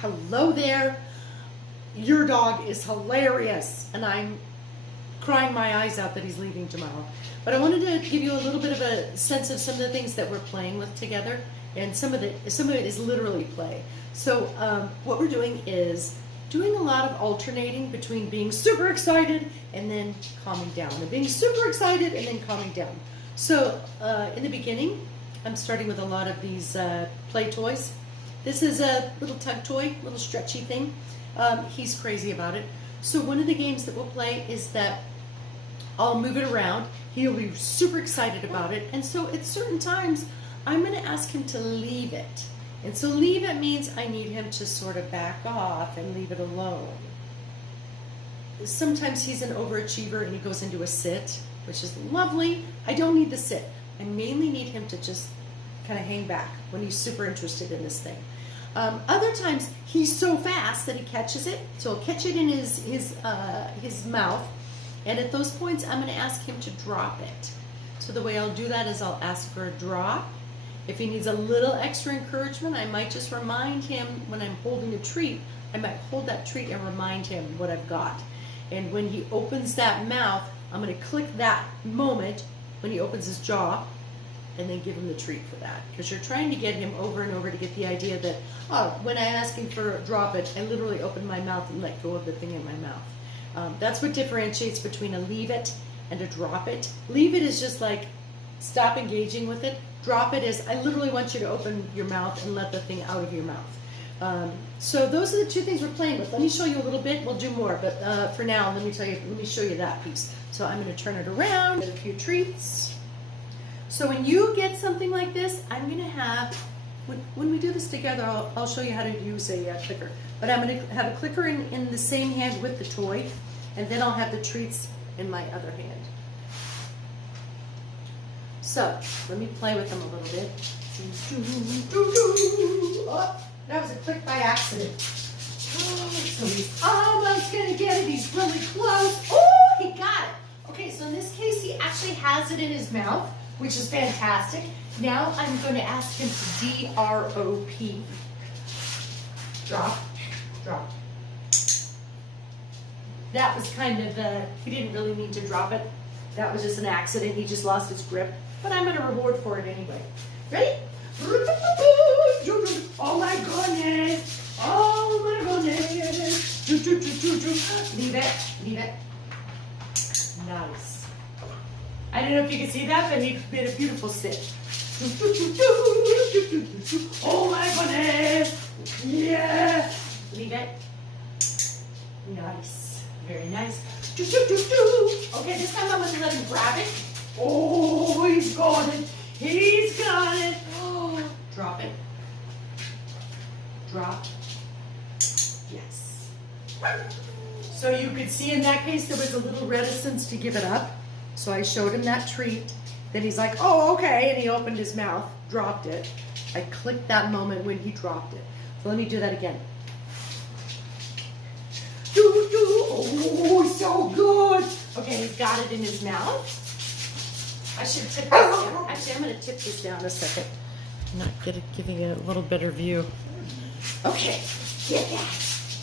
Hello there. Your dog is hilarious, and I'm crying my eyes out that he's leaving tomorrow. But I wanted to give you a little bit of a sense of some of the things that we're playing with together, and some of it is literally play. So what we're doing is doing a lot of alternating between being super excited and then calming down, and being super excited and then calming down. So in the beginning, I'm starting with a lot of these play toys. This is a little tug toy, little stretchy thing. He's crazy about it. So one of the games that we'll play is that I'll move it around. He'll be super excited about it. And so at certain times, I'm going to ask him to leave it. And so leave it means I need him to sort of back off and leave it alone. Sometimes he's an overachiever and he goes into a sit, which is lovely. I don't need the sit. I mainly need him to just kind of hang back when he's super interested in this thing. Other times he's so fast that he catches it, so he'll catch it in his mouth, and at those points I'm going to ask him to drop it. So the way I'll do that is I'll ask for a drop. If he needs a little extra encouragement, I might just remind him when I'm holding a treat, I might hold that treat and remind him what I've got. And when he opens that mouth, I'm going to click that moment when he opens his jaw, and then give him the treat for that. Because you're trying to get him over and over to get the idea that, oh, when I ask him for a drop it, I literally open my mouth and let go of the thing in my mouth. That's what differentiates between a leave it and a drop it. Leave it is just like, stop engaging with it. Drop it is, I literally want you to open your mouth and let the thing out of your mouth. So those are the two things we're playing with. Let me show you a little bit. We'll do more, but for now, let me show you that piece. So I'm going to turn it around, get a few treats. So when you get something like this, I'm going to have, when we do this together, I'll show you how to use a clicker. But I'm going to have a clicker in the same hand with the toy, and then I'll have the treats in my other hand. So let me play with them a little bit. Oh, that was a click by accident. Oh, so he's almost going to get it. He's really close. Oh, he got it. Okay, so in this case, he actually has it in his mouth, which is fantastic. Now I'm going to ask him to D-R-O-P. Drop, drop. That was kind of, he didn't really mean to drop it. That was just an accident. He just lost his grip. But I'm going to reward for it anyway. Ready? Oh my goodness. Oh my goodness. Leave it, leave it. Nice. I don't know if you can see that, but he did a beautiful sit. Oh my goodness! Yeah! Leave it. Nice. Very nice. Okay, this time I'm going to let him grab it. Oh, he's got it. He's got it. Oh, drop it. Drop. Yes. So you could see in that case there was a little reticence to give it up. So I showed him that treat. Then he's like, oh, okay. And he opened his mouth, dropped it. I clicked that moment when he dropped it. So let me do that again. Oh, so good. Okay, he's got it in his mouth. I should tip this down. Actually, I'm going to tip this down a second. I'm not giving you a little better view. Okay, get that.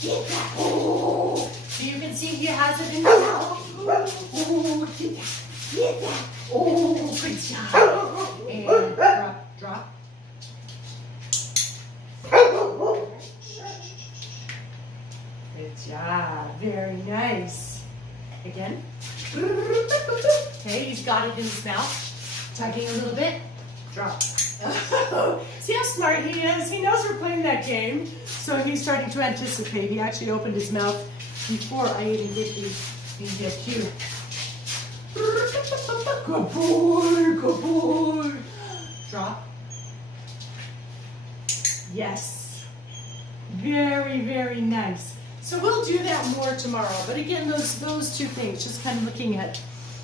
Get that. Oh. So you can see he has it in his mouth. Oh, get that. Get that. Oh, good job. And drop, drop. Good job. Very nice. Again. Okay, he's got it in his mouth. Tugging a little bit. Drop. See how smart he is? He knows we're playing that game. So he's starting to anticipate. He actually opened his mouth before I even did the cue. Good boy, good boy. Drop. Yes. Very, very nice. So we'll do that more tomorrow. But again, those two things, just kind of looking at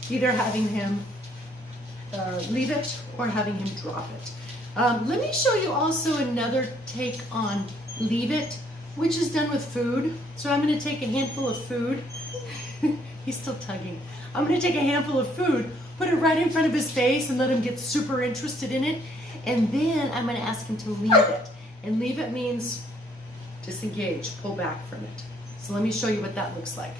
either having him leave it or having him drop it. Let me show you also another take on leave it, which is done with food. So I'm going to take a handful of food. He's still tugging. I'm going to take a handful of food, put it right in front of his face and let him get super interested in it. And then I'm going to ask him to leave it. And leave it means disengage, pull back from it. So let me show you what that looks like.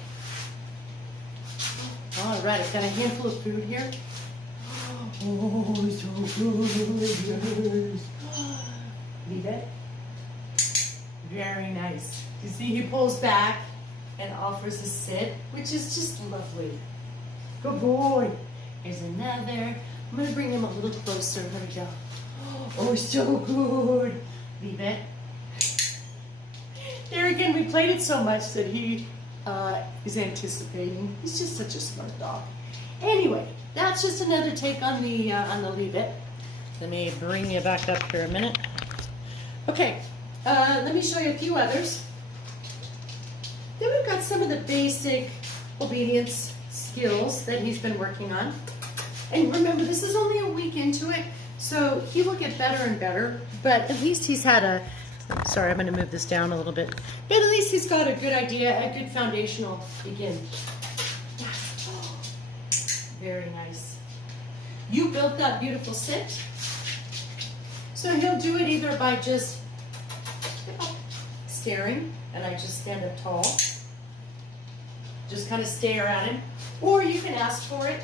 All right, I've got a handful of food here. Oh, so good, yes. Leave it. Very nice. You see, he pulls back and offers a sit, which is just lovely. Good boy. Here's another. I'm going to bring him a little closer. There we go. Oh, so good. Leave it. There again, we played it so much that he is anticipating. He's just such a smart dog. Anyway, that's just another take on the leave it. Let me bring you back up here a minute. Okay, let me show you a few others. Then we've got some of the basic obedience skills that he's been working on. And remember, this is only a week into it, so he will get better and better, but at least he's had a, sorry, I'm going to move this down a little bit, but at least he's got a good idea, a good foundational begin. Yes. Oh, very nice. You built that beautiful sit, so he'll do it either by just staring, and I just stand up tall, just kind of stare at him, or you can ask for it.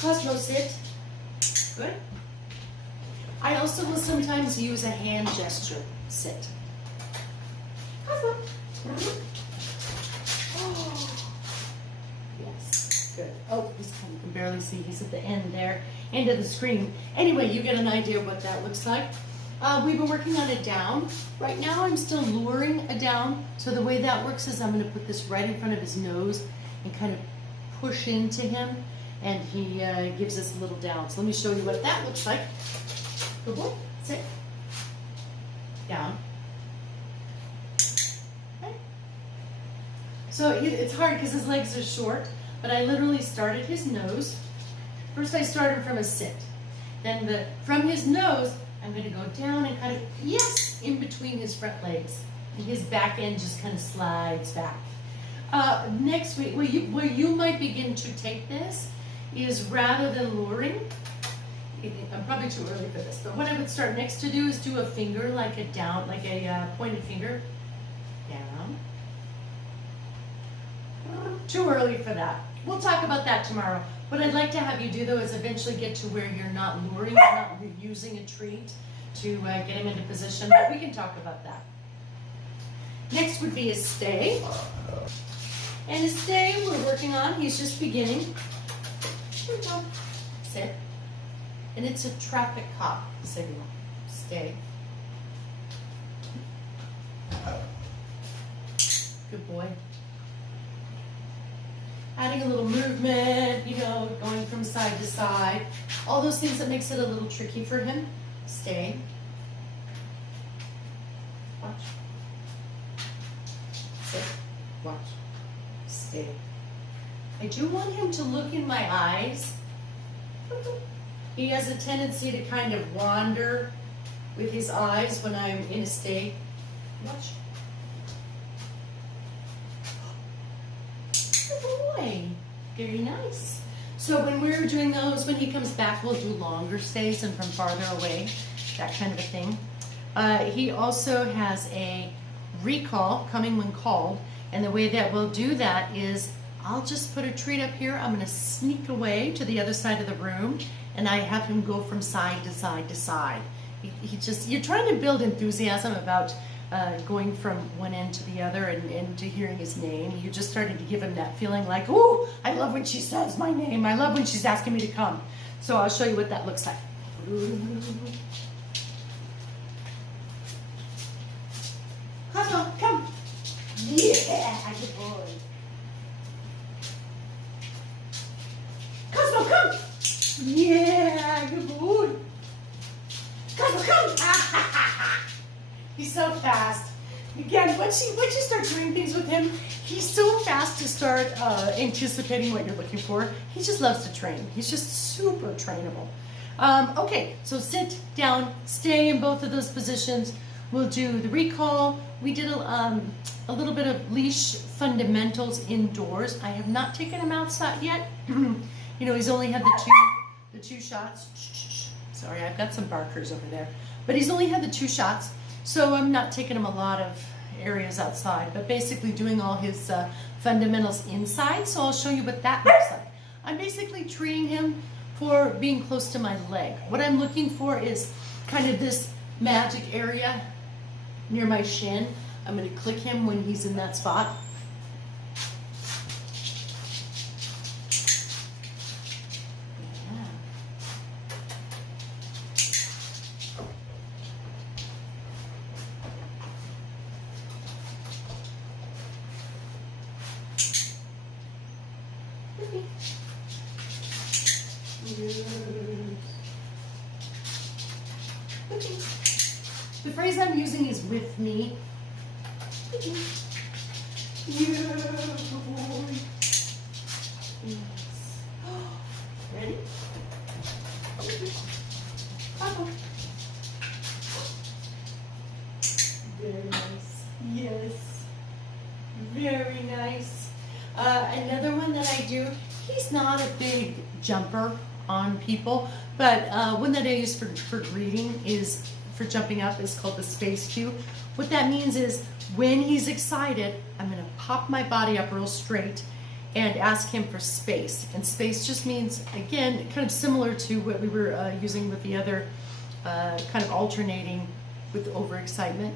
Cosmo, sit. Good. I also will sometimes use a hand gesture. Sit. Cosmo. Yes. Good. Oh, you can barely see. He's at the end there, end of the screen. Anyway, you get an idea of what that looks like. We've been working on a down. Right now, I'm still luring a down. So the way that works is I'm going to put this right in front of his nose and kind of push into him, and he gives us a little down. So let me show you what that looks like. Good boy. Sit. Down. Okay. So it's hard because his legs are short, but I literally start at his nose. First I started from a sit. Then from his nose, I'm going to go down and kind of, yes, in between his front legs. And his back end just kind of slides back. Next week, where you might begin to take this is rather than luring, I'm probably too early for this, but what I would start next to do is do a finger like a down, like a pointed finger. Down. Too early for that. We'll talk about that tomorrow. What I'd like to have you do, though, is eventually get to where you're not luring, you're not using a treat to get him into position, but we can talk about that. Next would be a stay. And a stay we're working on, he's just beginning. Here we go. Sit. And it's a traffic cop signal. Stay. Good boy. Adding a little movement, you know, going from side to side. All those things that makes it a little tricky for him. Stay. Watch. Sit. Watch. Stay. I do want him to look in my eyes. He has a tendency to kind of wander with his eyes when I'm in a stay. Watch. Good boy. Very nice. So when we're doing those, when he comes back, we'll do longer stays and from farther away, that kind of a thing. He also has a recall, coming when called, and the way that we'll do that is I'll just put a treat up here. I'm going to sneak away to the other side of the room, and I have him go from side to side to side. You're trying to build enthusiasm about going from one end to the other and to hearing his name. You're just starting to give him that feeling like, ooh, I love when she says my name. I love when she's asking me to come. So I'll show you what that looks like. Cosmo, come. Yeah, good boy. Cosmo, come. Yeah, good boy. Cosmo, come. He's so fast. Again, once you start doing things with him, he's so fast to start anticipating what you're looking for. He just loves to train. He's just super trainable. Okay, so sit, down, stay in both of those positions. We'll do the recall. We did a little bit of leash fundamentals indoors. I have not taken him outside yet. You know, he's only had the two shots. Sorry, I've got some barkers over there. But he's only had the 2 shots, so I'm not taking him a lot of areas outside, but basically doing all his fundamentals inside. So I'll show you what that looks like. I'm basically treating him for being close to my leg. What I'm looking for is kind of this magic area near my shin. I'm going to click him when he's in that spot. The phrase I'm using is with me. Ready? Very nice. Yes. Very nice. Another one that I do, he's not a big jumper on people, but one that I use for greeting is, for jumping up, is called the space cue. What that means is when he's excited, I'm going to pop my body up real straight and ask him for space. And space just means, again, kind of similar to what we were using with the other kind of alternating with overexcitement.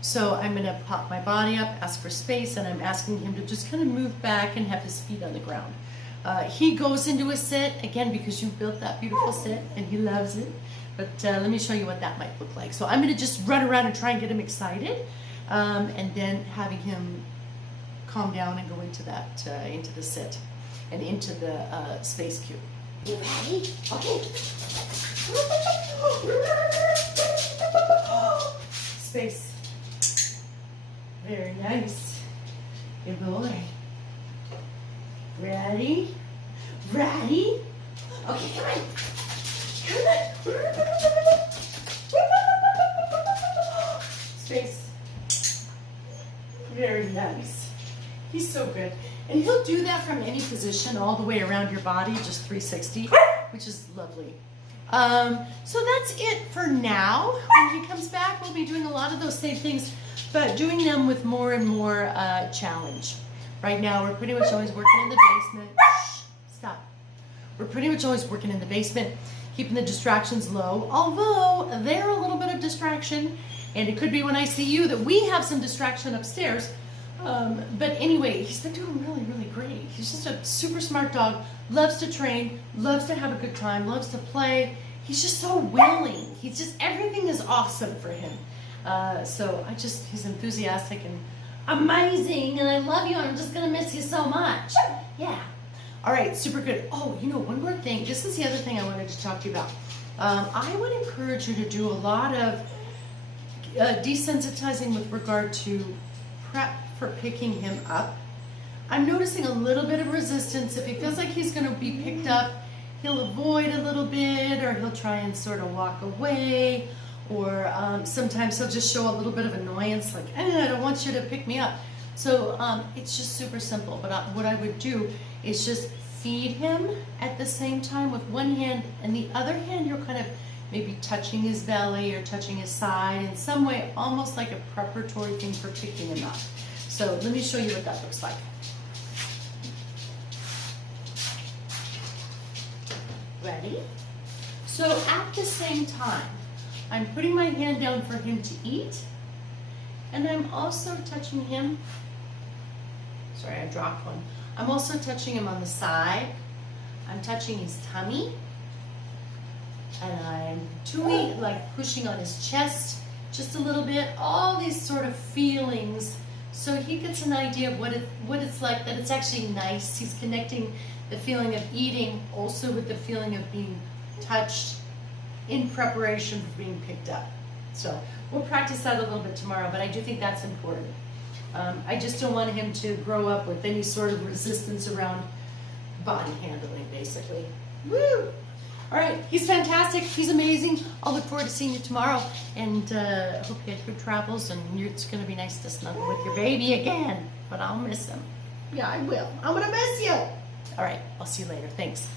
So I'm going to pop my body up, ask for space, and I'm asking him to just kind of move back and have his feet on the ground. He goes into a sit, again, because you built that beautiful sit, and he loves it. But let me show you what that might look like. So I'm going to just run around and try and get him excited, and then having him calm down and go into that, into the sit and into the space cue. You ready? Okay. Space. Very nice. Good boy. Ready? Ready? Okay, come on. Space. Very nice. He's so good. And he'll do that from any position all the way around your body, just 360, which is lovely. So that's it for now. When he comes back, we'll be doing a lot of those same things, but doing them with more and more challenge. Right now, we're pretty much always working in the basement. Shh, stop. We're pretty much always working in the basement, keeping the distractions low, although they're a little bit of distraction, and it could be when I see you that we have some distraction upstairs. But anyway, he's been doing really, really great. He's just a super smart dog, loves to train, loves to have a good time, loves to play. He's just so willing. He's just, everything is awesome for him. So he's enthusiastic and amazing, and I love you, and I'm just gonna miss you so much. Yeah. All right, super good. Oh, you know, one more thing. This is the other thing I wanted to talk to you about. I would encourage you to do a lot of desensitizing with regard to prep for picking him up. I'm noticing a little bit of resistance. If he feels like he's going to be picked up, he'll avoid a little bit, or he'll try and sort of walk away, or sometimes he'll just show a little bit of annoyance, like, I don't want you to pick me up. So it's just super simple, but what I would do is just feed him at the same time with one hand, and the other hand you're kind of maybe touching his belly or touching his side in some way, almost like a preparatory thing for picking him up. So let me show you what that looks like. Ready? So at the same time, I'm putting my hand down for him to eat, and I'm also touching him. Sorry, I dropped one. I'm also touching him on the side. I'm touching his tummy, and I'm doing, like, pushing on his chest just a little bit. All these sort of feelings, so he gets an idea of what it's like, that it's actually nice. He's connecting the feeling of eating also with the feeling of being touched in preparation for being picked up. So we'll practice that a little bit tomorrow, but I do think that's important. I just don't want him to grow up with any sort of resistance around body handling, basically. Woo! All right, he's fantastic. He's amazing. I'll look forward to seeing you tomorrow, and hope you had good travels, and it's going to be nice to snuggle with your baby again, but I'll miss him. Yeah, I will. I'm going to miss you. All right, I'll see you later. Thanks.